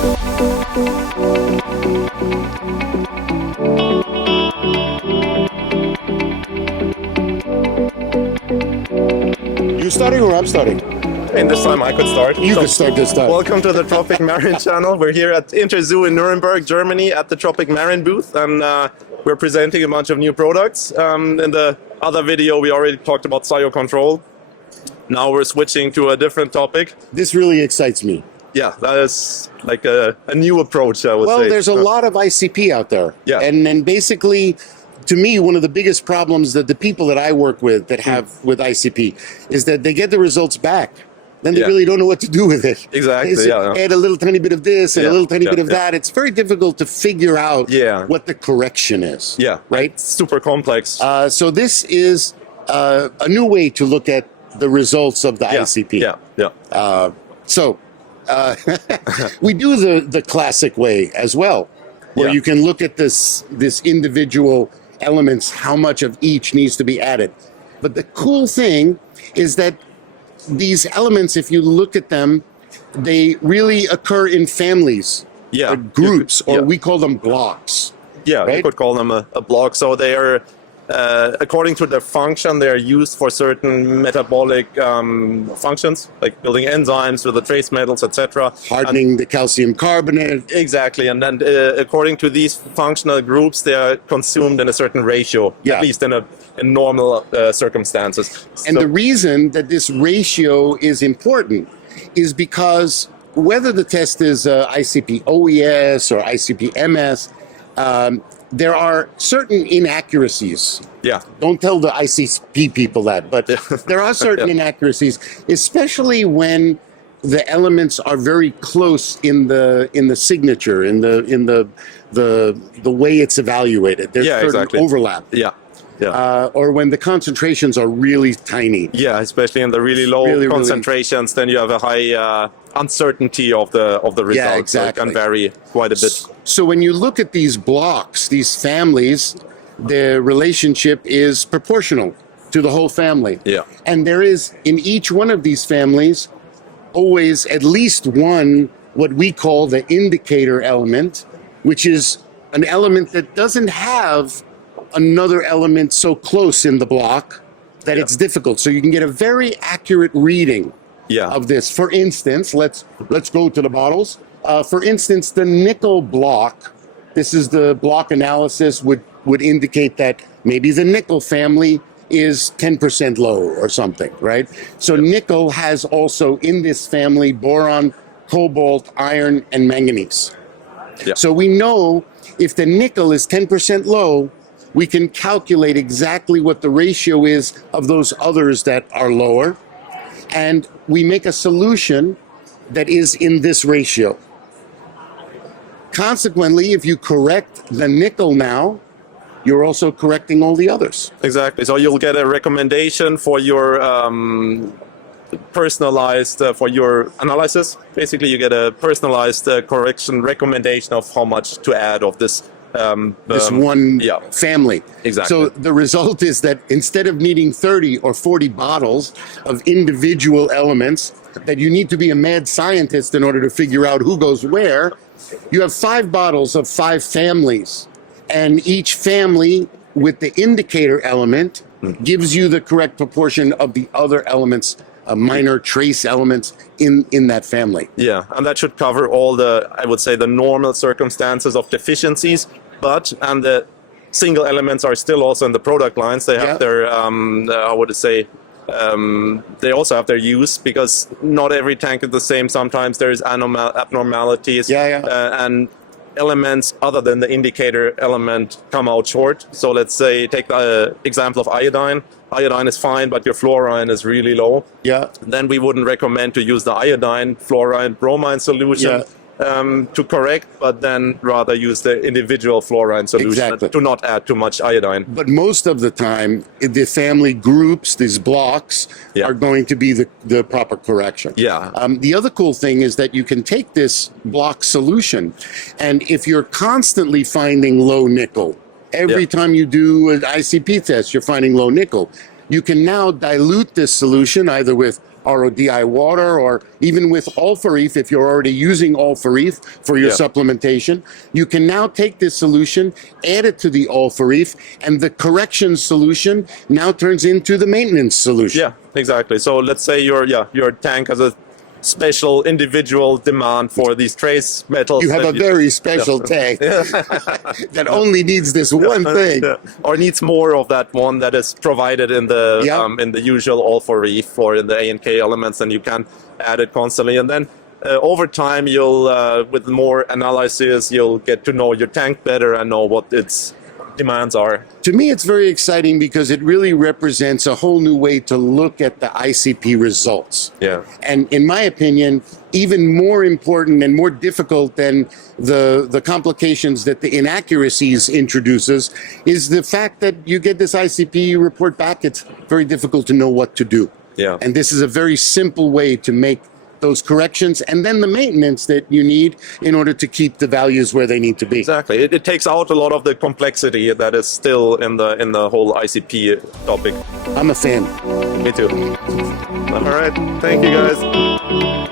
You starting or I'm starting? And this time I could start. You could start this time. Welcome to the TROPIC MARIN channel. We're here at Interzoo in Nuremberg, Germany at the TROPIC MARIN booth, and we're presenting a bunch of new products. In the other video we already talked about SIO control. Now we're switching to a different topic. This really excites me. Yeah, that is like a new approach, I would say. Well, there's a lot of ICP out there. Yeah. And basically, to me, one of the biggest problems that the people that I work with that have with ICP is that they get the results back. Then they really don't know what to do with it. Exactly, Add a little tiny bit of this and a little tiny bit of that. It's very difficult to figure out what the correction is. Yeah, right? Super complex. So this is a new way to look at the results of the ICP. We do the classic way as well, where you can look at this individual elements, how much of each needs to be added. But the cool thing is that these elements, if you look at them, they really occur in families, or groups, or we call them blocks. Yeah, you could call them a block. So they are, according to their function, they are used for certain metabolic functions, like building enzymes with the trace metals, etc. Hardening the calcium carbonate. Exactly, and then according to these functional groups, they are consumed in a certain ratio, at least in normal circumstances. And the reason that this ratio is important is because whether the test is ICP OES or ICP MS, there are certain inaccuracies. Yeah. Don't tell the ICP people that, but there are certain inaccuracies, especially when the elements are very close in the signature, in the way it's evaluated. There's certain overlap. Or when the concentrations are really tiny. Yeah, especially in the really low concentrations, then you have a high uncertainty of the results. Yeah, exactly. So it can vary quite a bit. So when you look at these blocks, these families, the relationship is proportional to the whole family. Yeah. And there is, in each one of these families, always at least one, what we call the indicator element, which is an element that doesn't have another element so close in the block that it's difficult. So you can get a very accurate reading of this. For instance, let's go to the bottles. For instance, the nickel block, this is the block analysis, would indicate that maybe the nickel family is 10% low or something, right? So nickel has also in this family boron, cobalt, iron, and manganese. So we know if the nickel is 10% low, we can calculate exactly what the ratio is of those others that are lower. And we make a solution that is in this ratio. Consequently, if you correct the nickel now, you're also correcting all the others. Exactly. So you'll get a recommendation for your personalized, for your analysis. Basically, you get a personalized correction recommendation of how much to add of this one family. Exactly. So the result is that instead of needing 30 or 40 bottles of individual elements that you need to be a mad scientist in order to figure out who goes where, you have 5 bottles of 5 families, and each family with the indicator element gives you the correct proportion of the other elements, minor trace elements in that family. Yeah, and that should cover all the, I would say, the normal circumstances of deficiencies, and the single elements are still also in the product lines. They have their, how would I say, they also have their use, because not every tank is the same. Sometimes there's abnormalities and elements other than the indicator element come out short. So let's say, take the example of iodine. Iodine is fine, but your fluorine is really low. Then we wouldn't recommend to use the iodine, fluorine, bromine solution to correct, but then rather use the individual fluorine solution to not add too much iodine. But most of the time, the family groups, these blocks, are going to be the proper correction. The other cool thing is that you can take this block solution, and if you're constantly finding low nickel, every time you do an ICP test, you're finding low nickel, you can now dilute this solution either with RODI water, or even with Alpha Reef, if you're already using Alpha Reef for your supplementation, you can now take this solution, add it to the Alpha Reef, and the correction solution now turns into the maintenance solution. Yeah, exactly. So let's say your tank has a special individual demand for these trace metals. You have a very special tank that only needs this one thing. Or needs more of that one that is provided in the usual Alpha Reef or in the A and K elements, and you can add it constantly. And then over time, you'll with more analysis, you'll get to know your tank better and know what its demands are. To me, it's very exciting because it really represents a whole new way to look at the ICP results. Yeah. And in my opinion, even more important and more difficult than the complications that the inaccuracies introduces is the fact that you get this ICP report back. It's very difficult to know what to do. Yeah. And this is a very simple way to make those corrections and then the maintenance that you need in order to keep the values where they need to be. Exactly. It takes out a lot of the complexity that is still in the whole ICP topic. I'm a fan. Me too. All right. Thank you, guys.